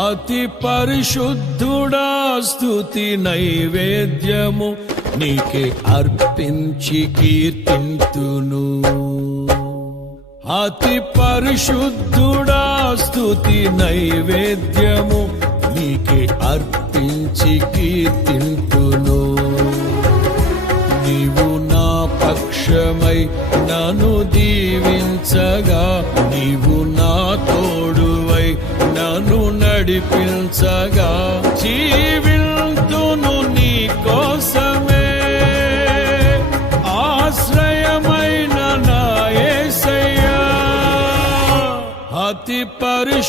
అతి పరిశుద్ధుడా స్తుతి నైవేద్యము నీకే అర్పించి కీర్తింతును. అతి పరిశుద్ధుడా స్తుతి నైవేద్యము నీకే అర్పించి కీర్తింతును. నీవు నా పక్షమై నన్ను దీవించగా, నీవు నా తోడువై నన్ను నడిపించగా, జీవింతును నీ కోసమే ఆశ్రయమైన నా యేసయ్యా. అతి పరిశుద్ధ